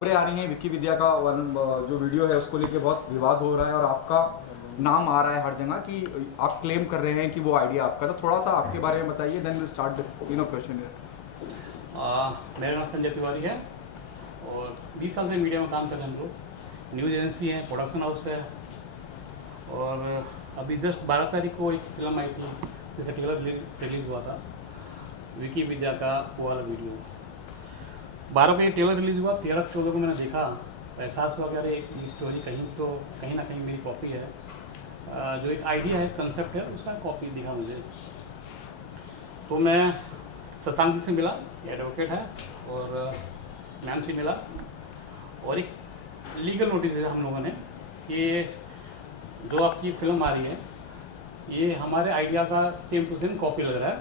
खबरें आ रही हैं विकी विद्या का जो वीडियो है उसको लेके बहुत विवाद हो रहा है और आपका नाम आ रहा है हर जगह कि आप क्लेम कर रहे हैं कि वो आइडिया आपका। तो थोड़ा सा आपके बारे में बताइए, देन विल स्टार्ट क्वेश्चन। मेरा नाम संजय तिवारी है और 20 साल से मीडिया में काम कर रहे हैं हम लोग। न्यूज़ एजेंसी है, प्रोडक्शन हाउस है और अभी जस्ट 12 तारीख को एक फिल्म आई थी जिसका ट्रेलर रिलीज़ हुआ था, विकी विद्या का वो वाला वीडियो। 12 को ये ट्रेलर रिलीज़ हुआ, 13-14 को मैंने देखा, एहसास हुआ कि अरे एक स्टोरी कहीं ना कहीं मेरी कॉपी है। जो एक आइडिया है, कंसेप्ट है, उसका कॉपी दिखा मुझे। तो मैं शशांक जी से मिला, ये एडवोकेट है, और मैम से मिला और एक लीगल नोटिस दिया हम लोगों ने कि जो आपकी फिल्म आ रही है ये हमारे आइडिया का सेम टू सेम कॉपी लग रहा है।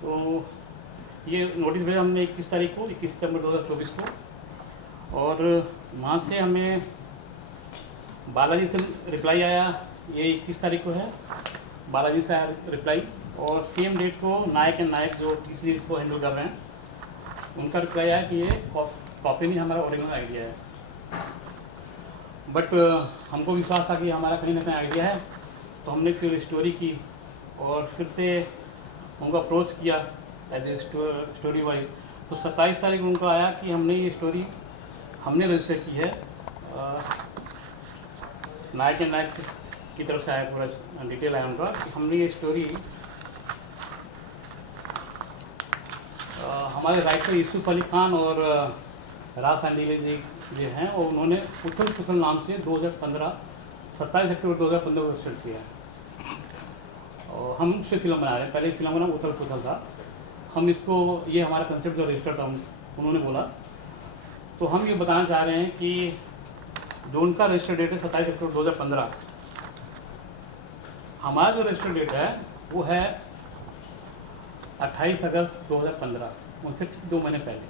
तो ये नोटिस भेजा हमने 21 तारीख को, 21 सितंबर 2024 को, और वहाँ से हमें बालाजी से रिप्लाई आया, ये 21 तारीख को है, बालाजी से आया रिप्लाई। और सेम डेट को नायक एंड नायक जो टी सीरीज को हैंडल कर रहे हैं उनका रिप्लाई आया कि ये कॉपी नहीं, हमारा ओरिजिनल आइडिया है। बट हमको विश्वास था कि हमारा कहीं ना कहीं आइडिया है, तो हमने फिर स्टोरी की और फिर से उनको अप्रोच किया एज ए स्टोरी वाइज। तो 27 तारीख को उनको आया कि हमने ये स्टोरी हमने रजिस्टर की है, नायक एंड नायक की तरफ से आया, पूरा डिटेल आया उनका कि हमने ये स्टोरी हमारे राइटर यूसुफ अली खान और राज सांडीले जी जो हैं, और उन्होंने उथल पुथल नाम से 2015 27 अक्टूबर 2015 को रजिस्टर किया है और हम उस पर फिल्म बना रहे हैं। पहले फिल्म का नाम उथल पुथल था, हम इसको ये हमारा कंसेप्ट जो रजिस्टर था उन्होंने बोला, तो हम ये बताना चाह रहे हैं कि जो उनका रजिस्टर डेट है 27 अक्टूबर 2015, हमारा जो रजिस्टर डेट है वो है 28 अगस्त 2015, उनसे ठीक 2 महीने पहले।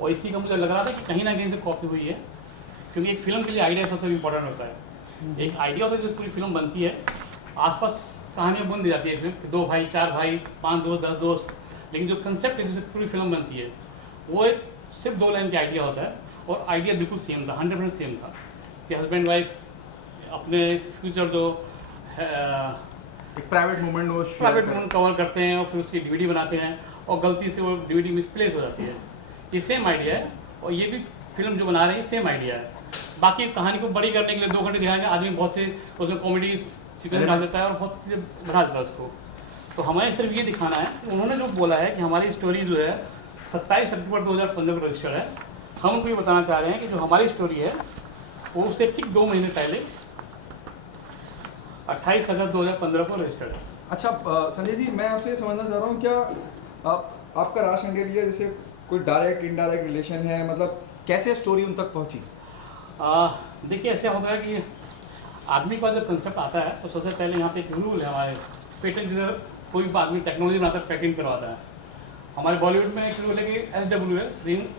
और इसी का मुझे लग रहा था कि कहीं ना कहीं से कॉपी हुई है, क्योंकि एक फिल्म के लिए आइडिया सबसे इम्पोर्टेंट होता है। एक आइडिया होता है जो पूरी फिल्म बनती है, आसपास कहानियाँ बुन दी जाती है, फिर 2 भाई 4 भाई 5 दोस्त 10 दोस्त, लेकिन जो कंसेप्ट है जिससे पूरी फिल्म बनती है वो एक सिर्फ 2 लाइन का आइडिया होता है। और आइडिया बिल्कुल सेम था, 100% सेम था कि हस्बैंड वाइफ अपने फ्यूचर जो एक प्राइवेट मोमेंट कवर करते हैं और फिर उसकी डीवीडी बनाते हैं और गलती से वो डीवीडी मिसप्लेस हो जाती है। ये सेम आइडिया है और ये भी फिल्म जो बना रही है सेम आइडिया है। बाकी कहानी को बड़ी करने के लिए 2 घंटे दिखाएंगे, आदमी बहुत से उसमें कॉमेडी सीक्वेंस डाल देता है और बहुत चीज़ें बढ़ा देता है उसको। तो हमें सिर्फ ये दिखाना है कि उन्होंने जो बोला है कि हमारी स्टोरी जो है 27 अक्टूबर 2015 को रजिस्टर्ड है, हम उनको ये बताना चाह रहे हैं कि जो हमारी स्टोरी है वो उससे ठीक 2 महीने पहले 28 अगस्त 2015 को रजिस्टर्ड है। अच्छा संजय जी, मैं आपसे समझना चाह रहा हूँ, क्या आपका राज सांडेलिया जैसे कोई डायरेक्ट इनडायरेक्ट रिलेशन है? मतलब कैसे स्टोरी उन तक पहुँची? देखिए, ऐसा होता है कि आदमी का जब कंसेप्ट आता है तो सबसे पहले यहाँ पे एक रूल है हमारे, पेटेंट जिधर कोई भी आदमी टेक्नोलॉजी बनाता है पेटेंट करवाता है। हमारे बॉलीवुड में एक रूल है कि SW है,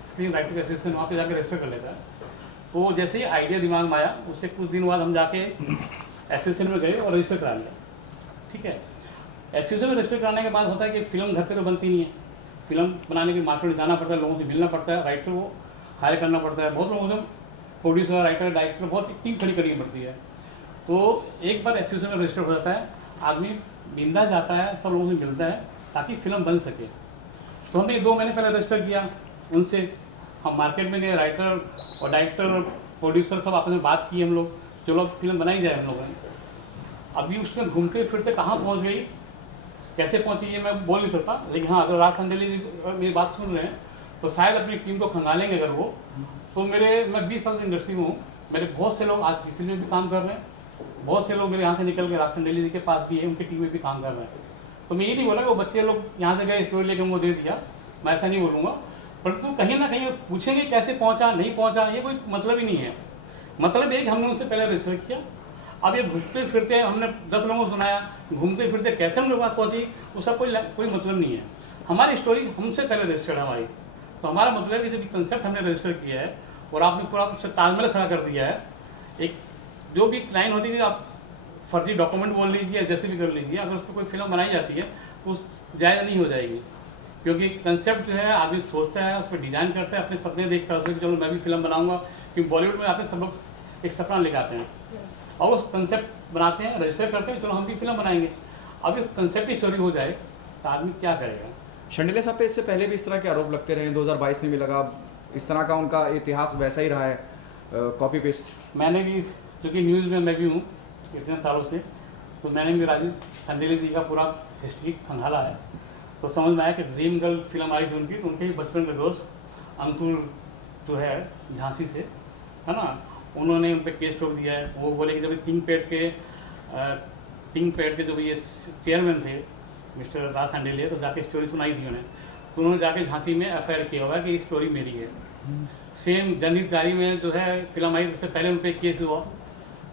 स्क्रीन राइटर एसोसिएशन, वहाँ पे जाके रजिस्टर कर लेता है। तो जैसे ही आइडिया दिमाग में आया उससे कुछ दिन बाद हम जाके एसोसिएशन में गए और रजिस्टर करा लिया। ठीक है, एसोसिएशन में रजिस्टर कराने के बाद होता है कि फिल्म घर पे तो बनती नहीं है, फिल्म बनाने के मार्केट में जाना पड़ता है, लोगों से मिलना पड़ता है, राइटर को हायर करना पड़ता है, बहुत लोगों से प्रोड्यूसर राइटर डायरेक्टर बहुत टीम खड़ी करनी पड़ती है। तो एक बार एसोसिएशन में रजिस्टर हो जाता है, आदमी बिंदा जाता है, सब लोगों से मिलता है ताकि फिल्म बन सके। तो हमने 2 महीने पहले रजिस्टर किया उनसे, हम मार्केट में गए, राइटर और डायरेक्टर और प्रोड्यूसर सब आपस में बात की हम लोग, चलो फिल्म बनाई जाए हम लोगों ने। अभी उसमें घूमते फिरते कहाँ पहुँच गई, कैसे पहुँची ये मैं बोल नहीं सकता, लेकिन हाँ, अगर राज सांडेली जी मेरी बात सुन रहे हैं तो शायद अपनी टीम को खंगालेंगे अगर वो। तो मैं 20 साल की इंडस्ट्री में हूँ, मेरे बहुत से लोग आज किसी में भी काम कर रहे हैं, बहुत से लोग मेरे यहाँ से निकल के राज सांडेली जी के पास भी है, उनकी टीम में भी काम कर रहे हैं। तो मैं ये नहीं बोला कि वो बच्चे लोग यहाँ से गए स्टोरी लेकर वो दे दिया, मैं ऐसा नहीं बोलूँगा, परंतु कहीं ना कहीं पूछेंगे कैसे पहुँचा नहीं पहुँचा, ये कोई मतलब ही नहीं है। मतलब ये कि हमने उनसे पहले रजिस्टर किया, अब ये घूमते फिरते हमने 10 लोगों को सुनाया, घूमते फिरते कैसे हम लोग पास पहुँची उसका कोई मतलब नहीं है। हमारी स्टोरी हमसे पहले रजिस्टर्ड है हमारी, तो हमारा मतलब है कि जब कंसेप्ट हमने रजिस्टर किया है और आपने पूरा उससे तालमेल खड़ा कर दिया है, एक जो भी लाइन होती है आप फर्जी डॉक्यूमेंट बोल लीजिए, जैसे भी कर लीजिए, अगर उस पर कोई फिल्म बनाई जाती है तो जायज़ नहीं हो जाएगी। क्योंकि कंसेप्ट जो है आदमी सोचता है, उस पर डिज़ाइन करता है, अपने सपने देखता है उसमें कि चलो मैं भी फिल्म बनाऊंगा। क्योंकि बॉलीवुड में आते हैं सब लोग एक सपना लेकर आते हैं और उस कंसेप्ट बनाते हैं, रजिस्टर करते हैं, चलो हम भी फिल्म बनाएंगे। अब ये कंसेप्ट ही चोरी हो जाए तो आदमी क्या करेगा। शंडिले साहब पे इससे पहले भी इस तरह के आरोप लगते रहे, 2022 में भी लगा, इस तरह का उनका इतिहास वैसा ही रहा है, कॉपी पेस्ट। मैंने भी, चूँकि न्यूज़ में मैं भी हूँ इतने सालों से, तो मैंने भी राजेश शंडिले जी का पूरा हिस्ट्री खंगाला है। तो समझ में आया कि ड्रीम गर्ल फिल्म आई थी उनकी, उनके ही बचपन के दोस्त अंकुर जो है झांसी से, है ना, उन्होंने उन पर केस ठोक दिया है। वो बोले कि जब थिंक पैड के जब ये चेयरमैन थे मिस्टर राज शंडिले, तो जाके स्टोरी सुनाई थी उन्हें, तो उन्होंने जाके झांसी में FIR किया हुआ है कि ये स्टोरी मेरी है। सेम जनहित जारी में जो है फिल्म आई, उससे पहले उन पर केस हुआ,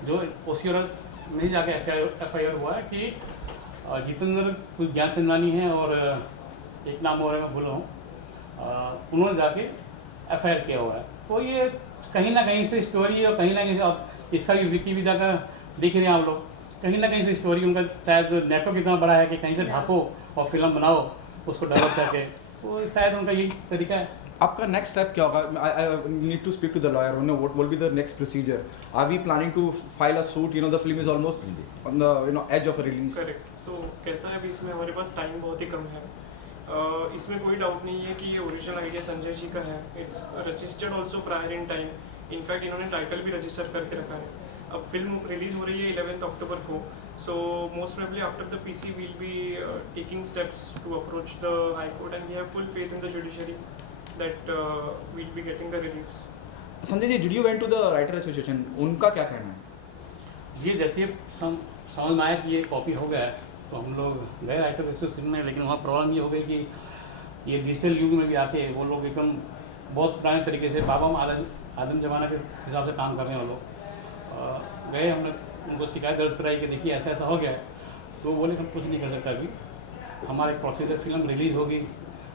जो OC में ही जाके FIR हुआ है कि जितेंद्र कुछ ज्ञानचंदानी है और एक नाम और है मैं भूल रहा हूँ, उन्होंने जाके FIR किया हुआ है। तो ये कहीं ना कहीं से स्टोरी है, और कहीं ना कहीं से अब इसका भी विकिपीडिया का देख रहे हैं आप लोग, कहीं ना कहीं से स्टोरी उनका शायद नेटवर्क इतना बड़ा है कि कहीं से ढाको और फिल्म बनाओ उसको डेवलप करके, तो शायद उनका यही तरीका है। आपका नेक्स्ट स्टेप क्या होगा? I need to speak to the lawyer. What will be the next procedure? Are we planning to file a suit? The film is almost on the edge of a release. Correct. So कैसा है अभी इसमें हमारे पास time बहुत ही कम है। इसमें कोई doubt नहीं है कि ये ओरिजिनल आइडिया संजय जी का है। It's registered also prior in time. In fact इन्होंने टाइटल भी रजिस्टर करके रखा है। अब फिल्म रिलीज हो रही है 11 अक्टूबर को, so most probably after the PC will be taking steps to approach the high court and we have full faith in the judiciary that will be getting the reliefs. Sanjay ji, did you went to the writer association? उनका क्या कहना है? ये जैसे समझ में आया कि ये कॉपी हो गया है, तो हम लोग गए राइटर एसोसिएशन में, लेकिन वहाँ प्रॉब्लम ये हो गई कि ये डिजिटल युग में भी आके वो लोग एकदम बहुत पुराने तरीके से बाबा आदम जमाना के हिसाब से काम कर रहे हैं वो लोग। गए, हमने उनको शिकायत दर्ज कराई कि देखिए ऐसा ऐसा हो गया है, तो बोले हम कुछ नहीं कर सकता अभी, हमारा एक प्रोसीजर, फिल्म रिलीज़ होगी,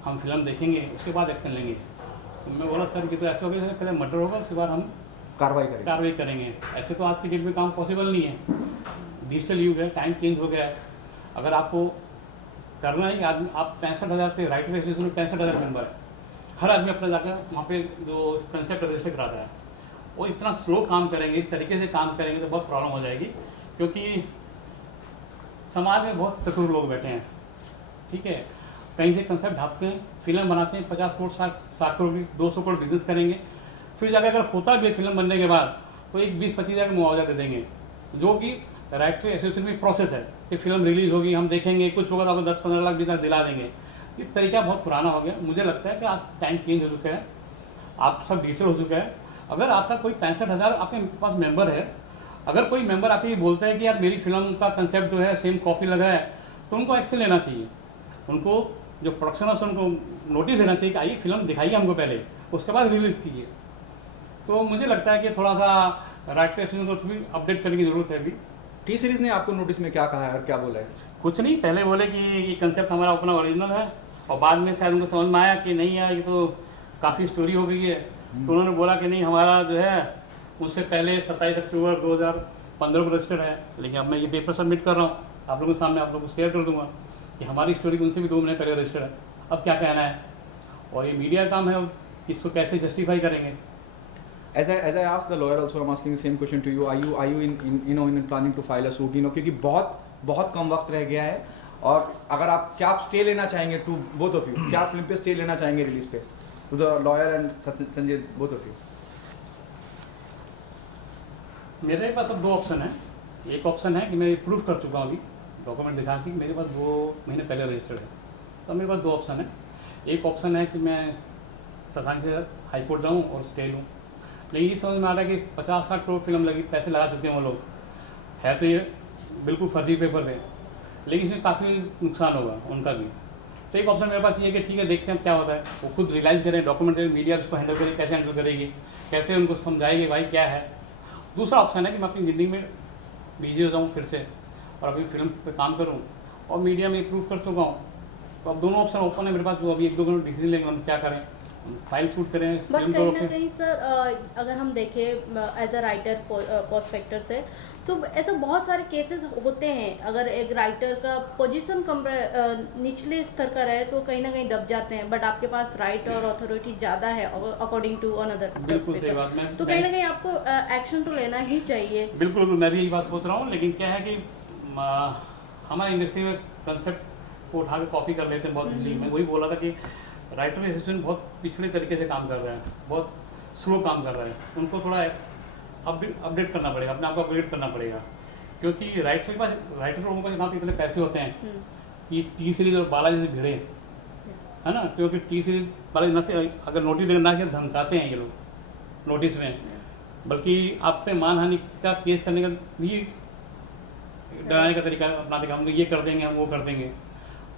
हम फिल्म देखेंगे, उसके बाद एक्शन लेंगे। तो मैं बोला सर कि तो ऐसा हो गया, पहले मर्डर होगा उसके बाद हम कार्रवाई करेंगे। ऐसे तो आज की डेट में काम पॉसिबल नहीं है, डिजिटल युग है, टाइम चेंज हो गया है। अगर आपको करना है, आदमी आप 65,000 पे राइटर एसोसिएशन में 65,000 मेंबर है, हर आदमी अपना जाकर वहाँ पे जो कंसेप्ट रजिस्टर कराता है, वो इतना स्लो काम करेंगे, इस तरीके से काम करेंगे तो बहुत प्रॉब्लम हो जाएगी। क्योंकि समाज में बहुत चतुर लोग बैठे हैं, ठीक है, कहीं से कंसेप्ट ढापते हैं, फिल्म बनाते हैं, 50 करोड़ 60 करोड़ की 200 करोड़ बिजनेस करेंगे, फिर जाकर अगर होता भी फिल्म बनने के बाद तो एक 20-25 हज़ार का मुआवजा दे देंगे, जो कि राइटर एसोसिएशन में प्रोसेस है कि फिल्म रिलीज़ होगी, हम देखेंगे, कुछ होगा तो आपको 10-15 लाख 20 लाख दिला देंगे। ये तरीका बहुत पुराना हो गया। मुझे लगता है कि आज टाइम चेंज हो चुका है, आप सब डिजिटल हो चुका है। अगर आपका कोई 65,000 आपके पास मेंबर है, अगर कोई मेंबर आके ये बोलता है कि यार मेरी फिल्म का कंसेप्ट जो है सेम कॉपी लगा है, तो उनको एक्शन लेना चाहिए। उनको जो प्रोडक्शन हाउस उनको नोटिस देना चाहिए कि आइए फिल्म दिखाइए हमको पहले, उसके बाद रिलीज़ कीजिए। तो मुझे लगता है कि थोड़ा सा राइटर एसोसिएशन को भी अपडेट करने की ज़रूरत है अभी। टी सीरीज ने आपको नोटिस में क्या कहा है और क्या बोला है? कुछ नहीं, पहले बोले कि ये कंसेप्ट हमारा अपना ओरिजिनल है, और बाद में शायद उनको समझ में आया कि नहीं यार ये तो काफ़ी स्टोरी हो गई है, तो उन्होंने बोला कि नहीं हमारा जो है उससे पहले 27 अक्टूबर 2015 को रजिस्टर्ड है, लेकिन अब मैं ये पेपर सबमिट कर रहा हूँ आप लोगों के सामने, आप लोगों को शेयर कर दूँगा कि हमारी स्टोरी उनसे भी 2 महीने पहले रजिस्टर्ड है। अब क्या कहना है, और ये मीडिया काम है, इसको कैसे जस्टिफाई करेंगे। As I asked the lawyer also, I'm asking the same question to you. Are you in planning to file a suit? क्योंकि बहुत कम वक्त रह गया है, और अगर आप क्या आप स्टे लेना चाहेंगे टू बोथ ऑफ यू, क्या फिल्म पे स्टे लेना चाहेंगे रिलीज पे, to the lawyer and Sanjay, both of you? मेरे पास अब 2 ऑप्शन है। एक ऑप्शन है कि मैं प्रूफ कर चुका हूँ अभी डॉक्यूमेंट दिखा के मेरे पास 2 महीने पहले रजिस्टर्ड है, तो मेरे पास 2 ऑप्शन है। एक ऑप्शन है कि मैं सत्तान से हाई कोर्ट जाऊँ और स्टे लूँ, लेकिन ये समझ में आ रहा है कि 50-60 करोड़ फिल्म लगी, पैसे लगा चुके हैं वो लोग, है तो ये बिल्कुल फर्जी पेपर है, लेकिन इसमें काफ़ी नुकसान होगा उनका भी। तो एक ऑप्शन मेरे पास ये है कि ठीक है देखते हैं क्या होता है, वो खुद रियलाइज़ करें, डॉक्यूमेंट मीडिया उसको हैंडल करेगी, कैसे हैंडल करेगी, कैसे उनको समझाएगी भाई क्या है। दूसरा ऑप्शन है कि मैं अपनी ज़िंदगी में बिजी हो जाऊँ फिर से और अभी फिल्म पे काम करूँ और मीडिया में प्रूव कर चुका हूँ। तो अब दोनों ऑप्शन ओपन है मेरे पास, वो अभी 1-2 घंटे डिसीजन लेंगे हम क्या करें। फाइल शूट करें बट फिल्म कहीं को ना कहीं सर अगर हम देखें as a writer post factor से, तो ऐसा बहुत सारे केसेस होते हैं, अगर एक राइटर का पोजीशन कम निचले स्तर का रहे तो कहीं ना कहीं दब जाते हैं, बट आपके पास राइट और अथॉरिटी ज़्यादा है अकॉर्डिंग टू अनदर। बिल्कुल सही बात। मैं तो कहीं ना कहीं आपको एक्शन तो लेना ही चाहिए। बिल्कुल, मैं भी यही बात सोच रहा हूँ, लेकिन क्या है कि हमारी इंडस्ट्री में कंसेप्ट को उठा के कॉपी कर लेते हैं बहुत जल्दी। मैं वही बोला था कि राइटर एसोसिएशन बहुत पिछले तरीके से काम कर रहे हैं, बहुत स्लो काम कर रहे हैं, उनको थोड़ा अपडेट करना पड़ेगा, अपने आप को अपडेट करना पड़ेगा, क्योंकि राइटर लोगों के पास यहाँ पे इतने पैसे होते हैं कि टी सीरीज और बालाजी से भिड़े, है ना, क्योंकि टी सीरीज बालाजी ना से अगर नोटिस देना ना से धमकाते हैं ये लोग नोटिस में, बल्कि आप पे मानहानि का केस करने का भी डराने का तरीका अपनाते हैं, हम ये कर देंगे, हम वो कर देंगे।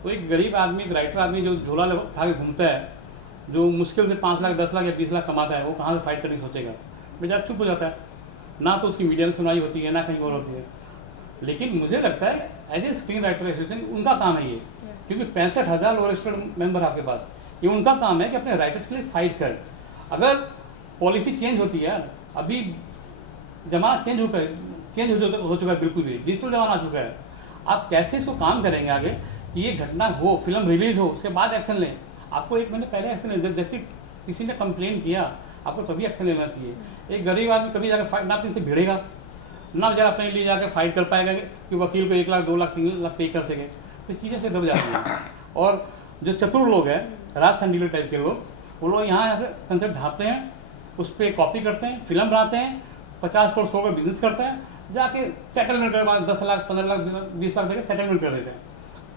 तो एक गरीब आदमी, एक राइटर आदमी जो झोला उठा के घूमता है, जो मुश्किल से 5 लाख 10 लाख या 20 लाख कमाता है, वो कहाँ से फाइट करने की सोचेगा? बेचारा चुप हो जाता है, ना तो उसकी मीडिया में सुनाई होती है, ना कहीं और होती है। लेकिन मुझे लगता है as a screen writer association उनका काम है ये, क्योंकि 65,000 लोअर रजिस्टर्ड मेंबर आपके पास, ये उनका काम है कि अपने राइटर्स के लिए फाइट करें। अगर पॉलिसी चेंज होती है, अभी जमाना चेंज हो चुका है, बिल्कुल भी डिजिटल जमाना आ चुका है, आप कैसे इसको काम करेंगे आगे कि ये घटना हो, फिल्म रिलीज हो, उसके बाद एक्शन लें? आपको 1 महीने पहले एक्शन लें, जब जैसे किसी ने कंप्लेन किया आपको तभी एक्शन लेना चाहिए। एक गरीब आदमी कभी जाकर फाइट ना अपने से भिड़ेगा, ना बेचारा अपने लिए जाकर फाइट कर पाएगा कि वकील को 1 लाख 2 लाख 3 लाख पे कर सके, तो चीज़ें से दब जाती हैं। और जो चतुर लोग हैं, राज संडीलर टाइप के लोग, वो लोग यहाँ ऐसे कंसेप्ट ढापते हैं, उस पर कॉपी करते हैं, फिल्म बनाते हैं, 50 करोड़ 100 करोड़ बिजनेस करते हैं, जाके सेटलमेंट के बाद 10 लाख 15 लाख 20 लाख देकर सेटलमेंट कर देते हैं।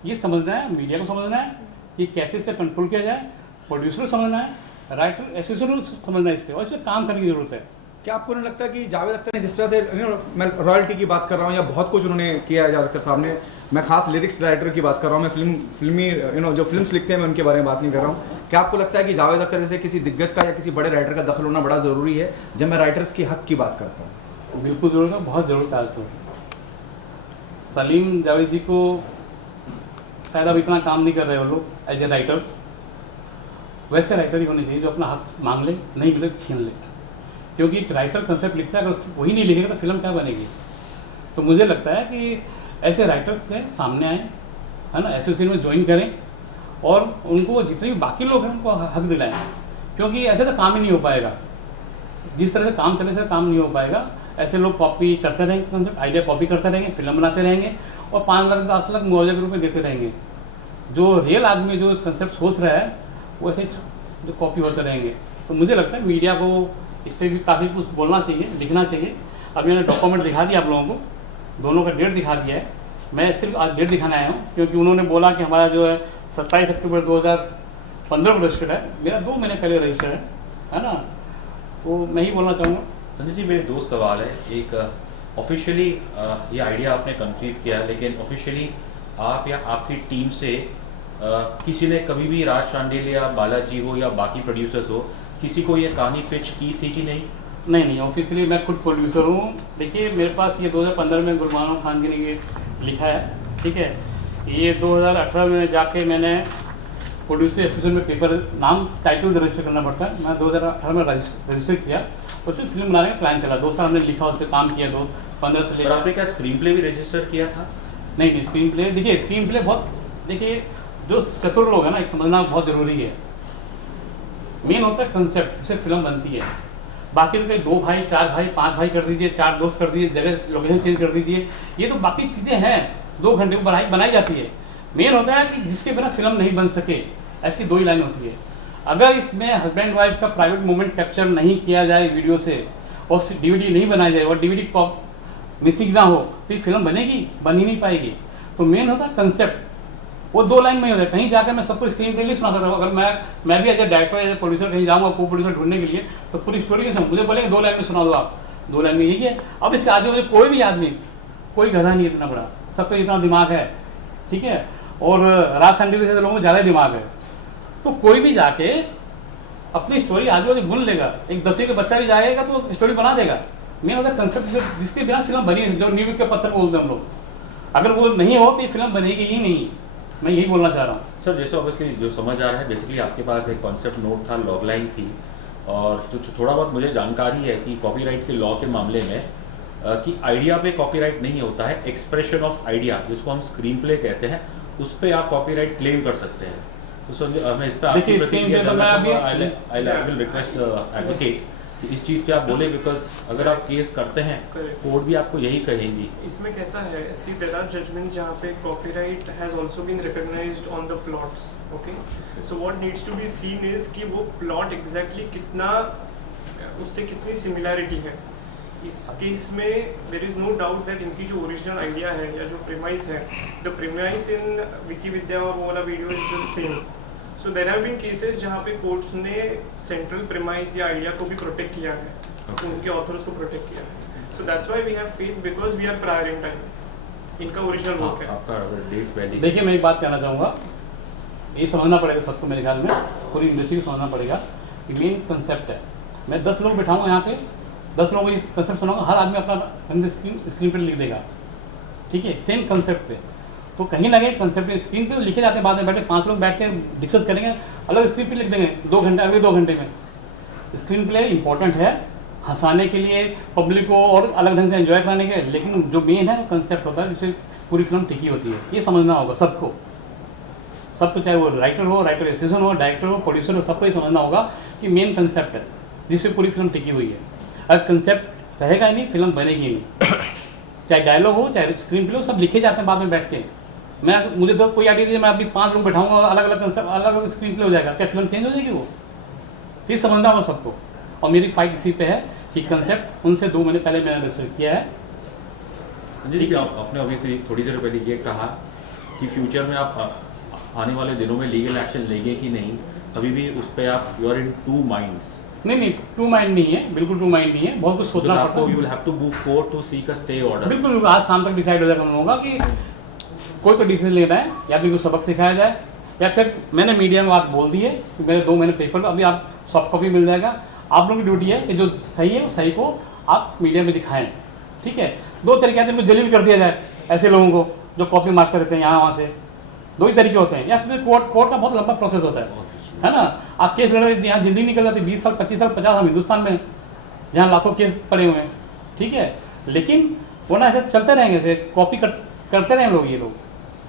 ये समझना है, मीडिया को समझना है कि कैसे इस पर कंट्रोल किया जाए, प्रोड्यूसर को समझना है, राइटर एसोसिएशन को समझना है इस पर, और इस पर काम करने की जरूरत है। क्या आपको नहीं लगता कि जावेद अख्तर ने जिस तरह से मैं रॉयल्टी की बात कर रहा हूँ या बहुत कुछ उन्होंने किया है जावेद अख्तर साहब ने, मैं खास लिरिक्स राइटर की बात कर रहा हूँ, मैं फिल्मी जो फिल्म्स लिखते हैं मैं उनके बारे में बात नहीं कर रहा हूँ, क्या आपको लगता है कि जावेद अख्तर जैसे किसी दिग्गज का या किसी बड़े राइटर का दखल होना बड़ा ज़रूरी है जब मैं राइटर्स की हक की बात करता हूँ? बिल्कुल ज़रूरत है, बहुत ज़रूरत है। आज तो सलीम जावेद जी को शायद अब इतना काम नहीं कर रहे वो लोग एज ए राइटर, वैसे राइटर ही होने चाहिए जो अपना हक मांग ले, नहीं मिले छीन ले, क्योंकि एक राइटर कंसेप्ट लिखता है, अगर वही नहीं लिखेगा तो फिल्म क्या बनेगी? तो मुझे लगता है कि ऐसे राइटर्स जो सामने आए, है ना, एसोसिएशन में ज्वाइन करें और उनको जितने भी बाकी लोग हैं उनको हक दिलाएं, क्योंकि ऐसे तो काम ही नहीं हो पाएगा। जिस तरह से काम चले से काम नहीं हो पाएगा। ऐसे लोग कॉपी करते रहेंगे, कंसेप्ट आइडिया कॉपी करते रहेंगे, फिल्म बनाते रहेंगे और 5 लाख 10 लाख मुआवजा के रूप में देते रहेंगे। जो रियल आदमी जो कंसेप्ट सोच रहा है वो ऐसे जो कॉपी होते रहेंगे। तो मुझे लगता है मीडिया को इस पर भी काफ़ी कुछ बोलना चाहिए, लिखना चाहिए। अभी मैंने डॉक्यूमेंट दिखा दिया आप लोगों को, दोनों का डेट दिखा दिया है। मैं सिर्फ आज डेट दिखाने आया हूँ क्योंकि उन्होंने बोला कि हमारा जो है 27 अक्टूबर 2015 को रजिस्टर्ड है, मेरा 2 महीने पहले रजिस्टर्ड है ना। तो मैं ही बोलना चाहूँगा। संजय जी, मेरे 2 सवाल है। एक, ऑफिशियली ये आइडिया आपने कंसीव किया, लेकिन ऑफिशियली आप या आपकी टीम से किसी ने कभी भी राज शांडिल या बालाजी हो या बाकी प्रोड्यूसर्स हो, किसी को ये कहानी पिच की थी कि नहीं? नहीं, ऑफिशियली मैं खुद प्रोड्यूसर हूँ। देखिए मेरे पास ये 2015 में गुरमान खान जी ने ये लिखा है, ठीक है। ये 2018 में जाके मैंने प्रोड्यूसर एसोसिएशन में पेपर नाम टाइटल रजिस्टर करना पड़ता है, मैं 2018 में रजिस्टर किया। उसमें फिल्म बनाने का प्लान चला, 2 साल हमने लिखा, उस पर काम किया, 2015 से लेकर। आपने क्या स्क्रीन प्ले भी रजिस्टर किया था? नहीं, स्क्रीन प्ले, देखिए स्क्रीन प्ले बहुत, देखिए जो चतुर लोग हैं ना, एक समझना बहुत ज़रूरी है। मेन होता है कंसेप्ट जिससे फिल्म बनती है। बाकी तो कहीं 2 भाई 4 भाई 5 भाई कर दीजिए, 4 दोस्त कर दीजिए, जगह लोकेशन चेंज कर दीजिए, ये तो बाकी चीज़ें हैं, 2 घंटे में बनाई जाती है। मेन होता है कि जिसके बिना फिल्म नहीं बन सके, ऐसी 2 ही लाइन होती है। अगर इसमें हस्बैंड वाइफ का प्राइवेट मोमेंट कैप्चर नहीं किया जाए वीडियो से और DVD नहीं बनाई जाए और DVD मिसिंग ना हो तो ये फिल्म बनेगी, बन ही नहीं पाएगी। तो मेन होता है कंसेप्ट, वो 2 लाइन में ही होता है। कहीं जाकर मैं सबको स्क्रीन प्ले नहीं सुना सकता। अगर मैं भी as a director as a producer कहीं जाऊँगा को प्रोड्यूसर ढूंढने के लिए, तो पूरी स्टोरी नहीं सुना, मुझे बोलेंगे 2 लाइन में सुना दो आप, 2 लाइन में यही है। अब इसके आगे मुझे कोई भी आदमी, कोई गधा नहीं इतना बड़ा, सबका इतना दिमाग है, ठीक है। और राज संडील जैसे लोगों में ज़्यादा दिमाग है, तो कोई भी जाके अपनी स्टोरी आजू बाजू बुन लेगा। एक 10वीं का बच्चा भी जाएगा तो स्टोरी बना देगा। मेन होता है कंसेप्ट जिसके बिना फिल्म बनी है, जो नींव के पत्थर बोलते हैं हम लोग। अगर वो नहीं हो तो ये फिल्म बनेगी ही नहीं। मैं यही बोलना चाह रहा हूँ। सर जैसे ऑब्वियसली जो समझ आ रहा है, बेसिकली आपके पास एक कॉन्सेप्ट नोट था, लॉग लाइन थी, और तो थोड़ा बहुत मुझे जानकारी है कि कॉपीराइट के लॉ के मामले में कि आइडिया पे कॉपीराइट नहीं होता है, एक्सप्रेशन ऑफ आइडिया जिसको हम स्क्रीन प्ले कहते हैं, उस पे आप कॉपीराइट क्लेम कर सकते हैं। तो सर मैं इस पे आपकी प्रतिक्रिया जानना चाहूँगा। आई विल रिक्वेस्ट एडवोकेट इस चीज़ पे आप बोले, बिकॉज अगर आप केस करते हैं कोर्ट भी आपको यही कहेंगी। इसमें कैसा है, सी देयर आर जजमेंट्स जहाँ पे copyright has also been recognised on the plots, okay. So what needs to be seen is कि वो प्लॉट एग्जैक्टली कितना, उससे कितनी सिमिलैरिटी है। इस केस में there is no doubt that इनकी जो ओरिजिनल आइडिया है या जो प्रीमाइस है, द प्रीमाइस इन विकिविद्या और वो वाला video is the same. So there have been cases जहाँ पे कोर्ट्स ने सेंट्रल प्रीमाइस या आइडिया को भी प्रोटेक्ट किया है, तो उनके ऑथर्स को प्रोटेक्ट किया है। So that's why we have faith, because we are prior in time. इनका ओरिजिनल वर्क है। आपका डेट वैलिड। देखिए मैं एक बात कहना चाहूँगा, ये समझना पड़ेगा सबको, मेरे ख्याल में पूरी इंडस्ट्री को समझना पड़ेगा कि मेन कंसेप्ट है। मैं 10 लोग बिठाऊँगा यहाँ पे, 10 लोगों को ये कंसेप्ट सुनाऊंगा, हर आदमी अपना स्क्रीन पर लिख देगा, ठीक है, सेम कंसेप्ट पे। तो कहीं ना कहीं कंसेप्ट स्क्रीन पे लिखे जाते हैं, बाद में बैठे 5 लोग बैठ के डिस्कस करेंगे, अलग स्क्रीन पे लिख देंगे 2 घंटे, अगले 2 घंटे में। स्क्रीन प्ले इंपॉर्टेंट है हंसाने के लिए, पब्लिक को और अलग ढंग से एंजॉय कराने के, लेकिन जो मेन है वो कंसेप्ट होता है जिससे पूरी फिल्म टिकी होती है। ये समझना होगा सबको, चाहे वो राइटर हो, राइटर एसोसिएशन हो, डायरेक्टर हो, प्रोड्यूसर हो, सबको ये समझना होगा कि मेन कंसेप्ट है जिससे पूरी फिल्म टिकी हुई है। अगर कंसेप्ट रहेगा ही नहीं, फिल्म बनेगी नहीं। चाहे डायलॉग हो, चाहे स्क्रीन प्ले हो, सब लिखे जाते हैं बाद में बैठ के। मुझे तो कोई आइडिया दीजिए, मैं अभी 5 लोग बैठाऊंगा, अलग अलग कंसेप्ट, अलग अलग स्क्रीन प्ले हो जाएगा, क्या फिल्म चेंज हो जाएगी? वो ये समझना होगा सबको। और मेरी फाइट इसी पे है कि कंसेप्ट उनसे 2 महीने पहले मैंने रिसर्च किया है। ठीक है, आपने अभी थोड़ी देर पहले ये कहा कि फ्यूचर में आप आने वाले दिनों में लीगल एक्शन लेंगे कि नहीं, अभी भी उस पर आप यू आर इन 2 minds। नहीं 2 माइंड नहीं है, बिल्कुल 2 माइंड नहीं है, बहुत कुछ सोचना पड़ता है। You will have to move court to seek a stay order. बिल्कुल आज शाम तक डिसाइड हो जाएगा हम लोगों का कि कोई तो डिसीजन लेना है, या फिर कुछ सबक सिखाया जाए, या फिर मैंने मीडिया में बात बोल दी है कि मेरे 2 महीने पेपर, अभी आप सॉफ्ट कॉपी मिल जाएगा। आप लोगों की ड्यूटी है कि जो सही है उस सही को आप मीडिया में दिखाएं, ठीक है। 2 तरीके आते हैं, इनको जलील कर दिया जाए ऐसे लोगों को जो कॉपी मारते रहते हैं यहाँ वहाँ से, 2 ही तरीके होते हैं। या फिर कोर्ट का बहुत लंबा प्रोसेस होता है ना। आप केस लड़े, यहाँ जिंदगी निकल जाती है 20 साल 25 साल 50 साल हिंदुस्तान में, जहाँ लाखों केस पड़े हुए हैं, ठीक है। लेकिन वो ना ऐसे चलते रहेंगे, ऐसे कॉपी करते रहें लोग, ये लोग,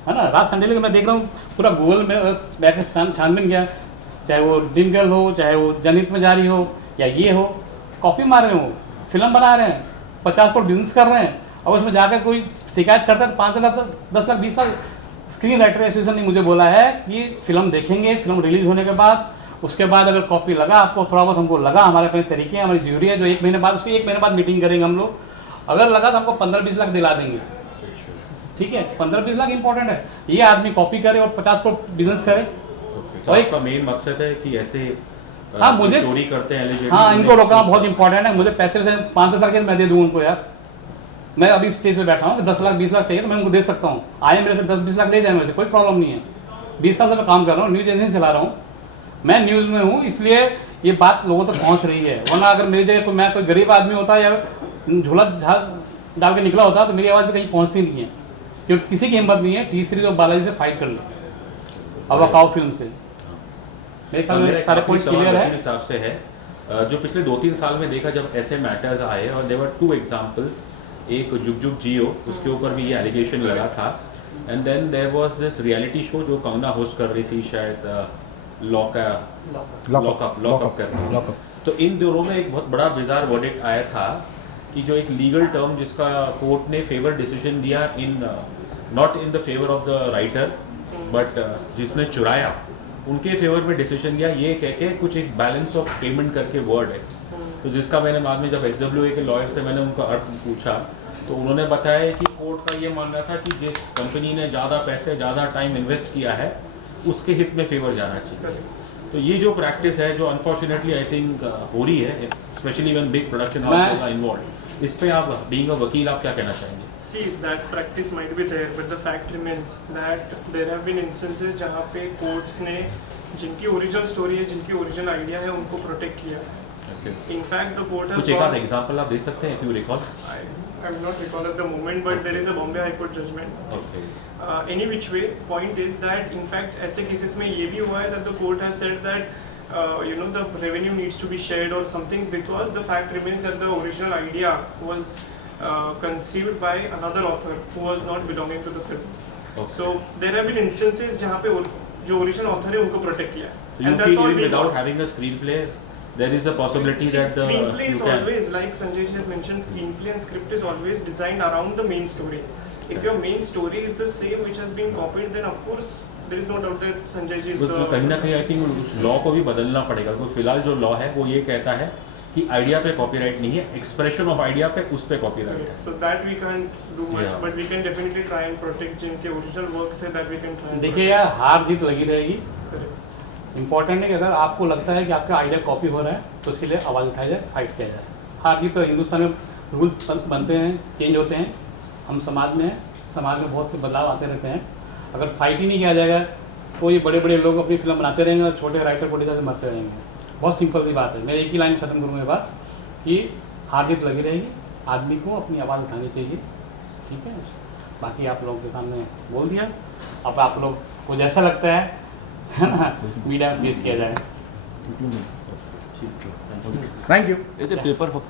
है ना। रात संडे को मैं देख रहा हूँ पूरा गूगल में बैठ के छानबीन किया, चाहे वो ड्रीम गर्ल हो, चाहे वो जनहित में जारी हो, या ये हो, कॉपी मार रहे हो, फिल्म बना रहे हैं, 50 करोड़ बिजनेस कर रहे हैं, और उसमें जाकर कोई शिकायत करता है तो 5 lakh 10 lakh 20 lakh. Screen writer association ने मुझे बोला है कि फिल्म देखेंगे, फिल्म रिलीज होने के बाद, उसके बाद अगर कॉपी लगा आपको, थोड़ा बहुत हमको लगा, हमारे अपने तरीके हैं, हमारी ज्यूरी है जो 1 महीने बाद, उससे 1 महीने बाद मीटिंग करेंगे हम लोग, अगर लगा तो हमको 15-20 लाख दिला देंगे, ठीक है। 15-20 लाख इंपॉर्टेंट है, ये आदमी कॉपी करे और 50 करोड़ बिजनेस करे। तो आपका मेन मकसद है कि ऐसे हाँ मुझे चोरी करते हैं, हाँ इनको रोकना बहुत इंपॉर्टेंट है। मुझे पैसे से 5-10 लाख मैं दे दूँ उनको यार, मैं अभी स्टेज पे बैठा हूँ, 10 लाख 20 लाख चाहिए तो मैं उनको दे सकता हूँ। आए मेरे से 10-20 लाख ले जाए, मेरे से कोई प्रॉब्लम नहीं है। 20 साल से मैं काम कर रहा हूँ, न्यूज़ एजेंसी चला रहा हूँ, मैं न्यूज़ में हूँ, इसलिए ये बात लोगों तक पहुँच रही है। वरना अगर मेरी जगह मैं कोई गरीब आदमी होता या झोला डाल के निकला होता तो मेरी आवाज़ भी कहीं पहुँचती नहीं है, क्योंकि किसी की हिम्मत नहीं है टी सीरीज और बालाजी से फाइट कर लो, अब वकाओ फिल्म से। मेरे ख्याल में सारे पॉइंट क्लियर है। हिसाब से है जो पिछले 2-3 साल में देखा जब ऐसे मैटर्स आए, और देयर वर 2 एग्जांपल्स, एक जुग जुग जियो, उसके ऊपर भी ये एलिगेशन लगा था, and then there was this reality show जो कंगना होस्ट कर रही थी, शायद लॉकअप कर। तो इन दोनों में एक बहुत बड़ा बिजार वर्डिक्ट आया था कि जो एक लीगल टर्म जिसका कोर्ट ने फेवर डिसीजन दिया in not in the favour of the writer, but जिसने चुराया उनके फेवर में डिसीजन दिया, ये कह के कुछ एक बैलेंस ऑफ पेमेंट करके वर्ड है। तो जिसका मैंने बाद में जब SWA के लॉयर से मैंने उनका अर्थ पूछा तो उन्होंने बताया कि कोर्ट का ये मानना था कि जिस कंपनी ने ज़्यादा पैसे ज़्यादा टाइम इन्वेस्ट किया है उसके हित में फेवर जाना चाहिए। तो ये जो प्रैक्टिस है जो अनफॉर्चुनेटली आई थिंक हो रही है, especially when big production houses are involved, इस पे आप बीइंग अ वकील आप क्या कहना चाहेंगे? See, that practice might be there, but the fact remains that there have been instances जहाँ पे courts ने जिनकी ओरिजिनल स्टोरी है, जिनकी ओरिजिनल आइडिया है, उनको प्रोटेक्ट किया। In fact, the court has कुछ एक आध एग्जांपल आप दे सकते हैं if you recall? I will not recall at the moment, but there is a Bombay High Court judgment. Okay. Any which way, point is that in fact ऐसे cases में ये भी हुआ है that the court has said that the revenue needs to be shared or something, because the fact remains that the original idea was conceived by another author who was not belonging to the film. Okay. So there have been instances जहाँ पे जो original author है उनको protect किया है. So you feel even without having a screenplay, there is a possibility that screenplay you is can. always, like Sanjay ji has mentioned, screenplay and script is always designed around the main story. If your main story is the same which has been copied, then of course there is no doubt that Sanjay ji is the. कहीं ना कहीं I think उस law को भी बदलना पड़ेगा, क्योंकि फिलहाल जो लॉ है वो ये कहता है कि आइडिया पे कॉपीराइट नहीं है, एक्सप्रेशन ऑफ आइडिया पे उस पे कॉपीराइट है. So that we can't do much, Yeah. but we can definitely try and protect जिनके original works है, that we can try. and देखिए यार, हार जीत लगी रहेगी. Correct. इम्पॉर्टेंट है कि अगर आपको लगता है कि आपका आइडिया कॉपी हो रहा है तो उसके लिए आवाज़ उठाई जाए, फाइट किया जाए. हार जीत तो हिंदुस्तान में रूल्स बनते हैं, चेंज होते हैं. हम समाज में हैं, समाज में बहुत से बदलाव आते रहते हैं. अगर फाइट ही नहीं किया जाएगा तो ये बड़े बड़े लोग अपनी फिल्म बनाते रहेंगे और छोटे राइटर प्रोड्यूसर से मरते रहेंगे. बहुत सिंपल सी बात है. मैं एक ही लाइन खत्म करूँगा ये बात कि हार जीत लगी रहेगी, आदमी को अपनी आवाज़ उठानी चाहिए. ठीक है, बाकी आप लोगों के सामने बोल दिया. अब आप लोग को जैसा लगता है मीडिया में पेश किया जाए. Thank you. पेपर फक्त